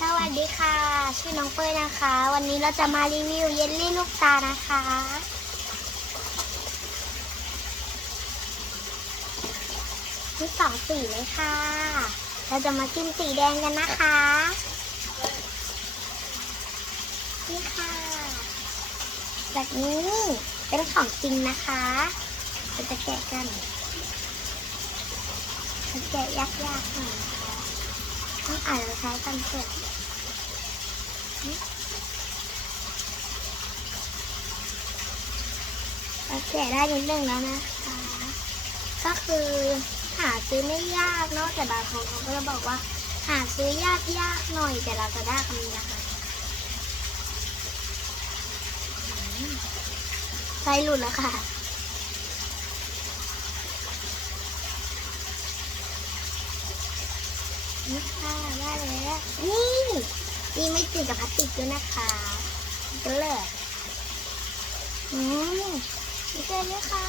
สวัสดีค่ะ ชื่อน้องเป้ยนะคะ วันนี้เราจะมารีวิวเยลลี่ลูกตานะคะ มีสองสีเลยค่ะ เราจะมากินสีแดงกันนะคะ นี่ค่ะ แบบนี้เป็นของจริงนะคะเราจะแกะกันจะแกะยากๆหน่อย ต้องอ่านเราใช้กันเสร็จเราแกะได้นิดนึงแล้วนะคะ ก็คือหาซื้อไม่ยากเนอะแต่บางคนเขาก็จะบอกว่า หาซื้อยากยากหน่อยแต่เราจะได้คำนี้นะคะอืมไส้หลุดแล้วค่ะ นี่ค่ะได้แล้วนี่นี่ไม่ติดกับพลาสติกด้วยนะคะก็เลยอืมนี่เจอเลยค่ะ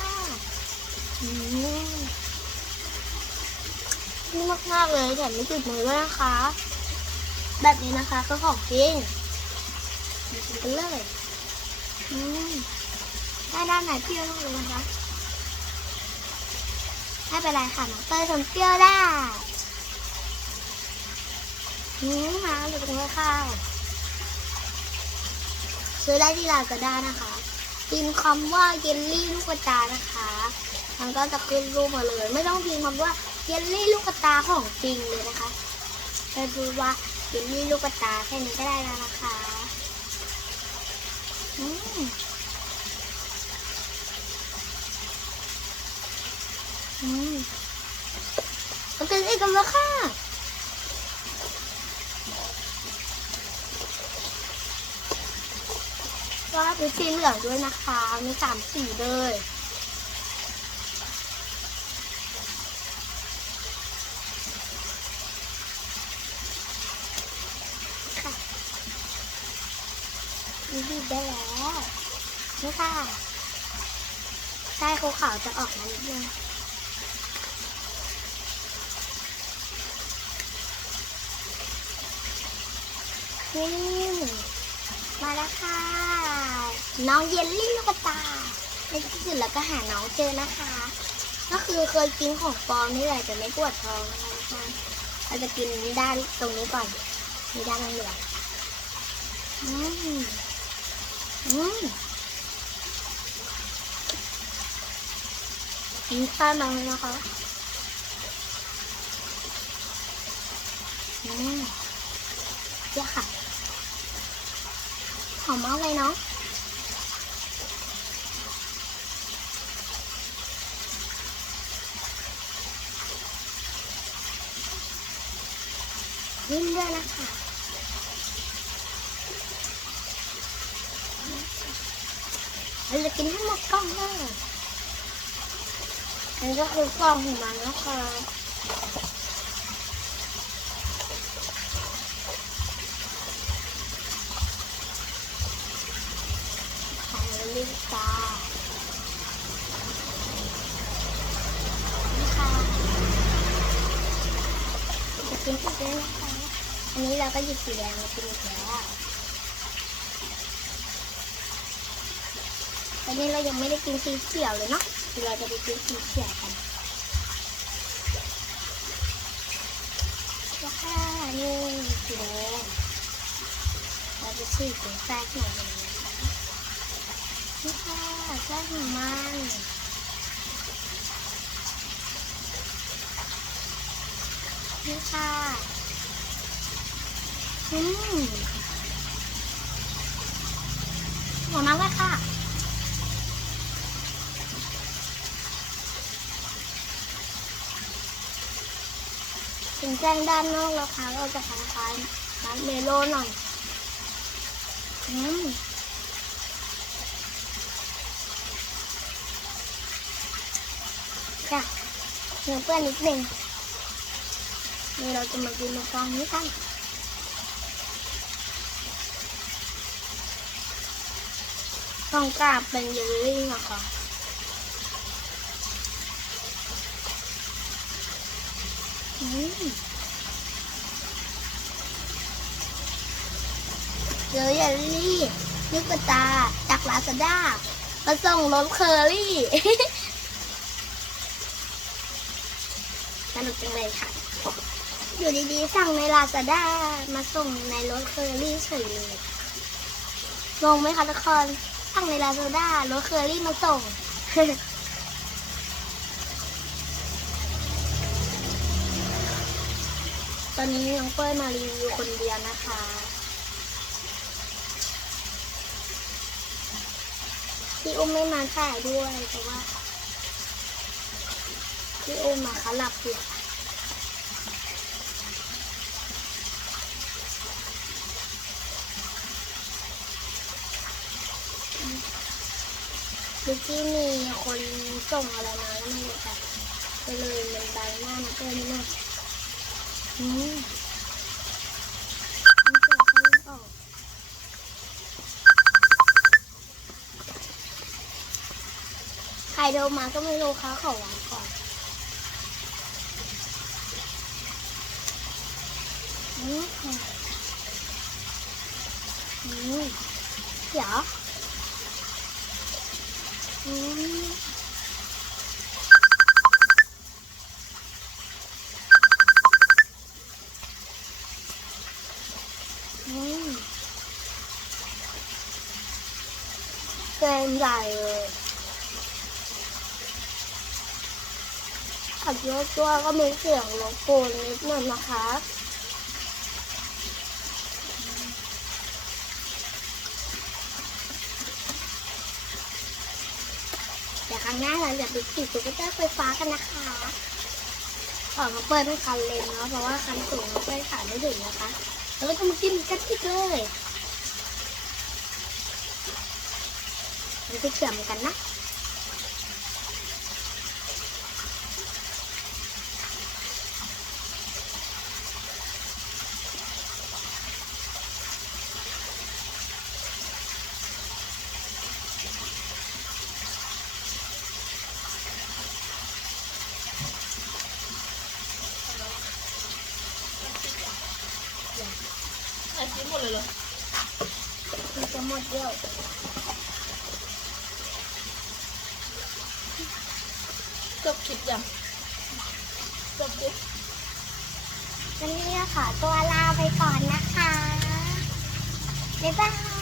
อืมนี่มากๆเลยแต่ไม่ติดมือด้วยนะคะ แบบนี้นะคะก็ของจริงกินกันเลยอืมได้ด้านไหนเปรี้ยวต้องรู้นะคะไม่เป็นไรค่ะน้องเต้ยทนเปรี้ยวได้ อืมมาดูกันเลยค่ะซื้อได้ที่ร้านก็ได้นะคะพิมพ์คำว่าเยลลี่ลูกกระตานะคะ มันก็จะขึ้นรูปมาเลย ไม่ต้องพิมพ์คำว่าเยลลี่ลูกกระตาของจริงเลยนะคะจะดูว่าเยลลี่ลูกกระตาแค่นี้ก็ได้แล้วนะคะอืมอืมมันเป็นอีกแล้วค่ะ ว่าเป็นสีเหลืองด้วยนะคะ มีสามสีเลยค่ะนี่บีบได้แล้วนี่ค่ะใช่ขาวๆจะออกมานิดนึงนี่มาแล้วค่ะ น้องเยลลี่ลูกตาในที่สุดเราก็หาน้องเจอนะคะ ก็คือเคยกินของปลอมนี่แหละแต่ไม่ปวดท้องนะคะเราจะกินด้านตรงนี้ก่อนมีด้านเหลืองอืมอืมกินข้าวน้องเลยนะคะอืมเยอะค่ะหอมมากเลยเนาะ นิ่มด้วยนะคะเราจะกินให้หมดกล่องเลยอันนี้ก็คือกล่องของมันนะคะของลิซ่านี่ค่ะจะกินอีกแล้วนะคะ อันนี้เราก็หยิบสีแดงมากินอีกแล้วตอนนี้เรายังไม่ได้กินสีเขียวเลยเนาะเดี๋ยวเราจะไปกินสีเขียวกันว้าวนี่สีแดงเราจะฉีกเป็นแทรกหน่อยนึงนี่ค่ะแทรกขอมันนี่ค่ะ อืมหอมมากเลยค่ะ ถึงแจ้งด้านนอกแล้วค่ะเราจะคล้ายๆร้านเมโลหน่อย อืมจ้ะเนื้อเปื้อนนิดหนึ่งนี่เราจะมากินมะฟองนี้กัน ฟองกล้าเป็นเยลลี่นะคะเจอเยลลี่ลูกกระตาจากลาซาด้ามาส่งรถเคอรี่สนุกจังเลยค่ะ อยู่ดีๆ สั่งในลาซาด้ามาส่งในรถเคอรี่เฉยเลยงงไหมคะทุกคน สั่งในลาซาด้ารถเคอรี่มาส่ง ตอนนี้น้องเป้ยมารีวิวคนเดียวนะคะ พี่อุ้มไม่มาถ่ายด้วยเพราะว่า พี่อุ้มมาเขาหลับอยู่ ค่ะเมื่มีคนส่งอะไรมาแล้วไม่รู้ค่ะก็เลยมันบังหน้ามันเกินมากอืมมันเกิดเขาออกใครโทรมาก็ไม่รู้เขาขอวางก่อนอืมอืมเดี๋ยว เกมใหญ่เลยขับรถตัวก็มีเสียงรบกวนนิดหน่อยนะคะ ดี๋ยวครั้งหน้าเราจะไปขี่ตุ๊กตาไฟฟ้ากันนะคะขอมาเปิดเป็นคันเล็งเนาะเพราะว่าคันสูงเราไปขายไม่ถึงนะคะ แล้วก็จะมากินกันอีกเลยมันจะเกี่ยมกันนะ ไหนกินหมด เลยมันจะหมดเดียวจบคลิปยังจบคลิปวันนี้ขอตัวลาไปก่อนนะคะบ๊ายบาย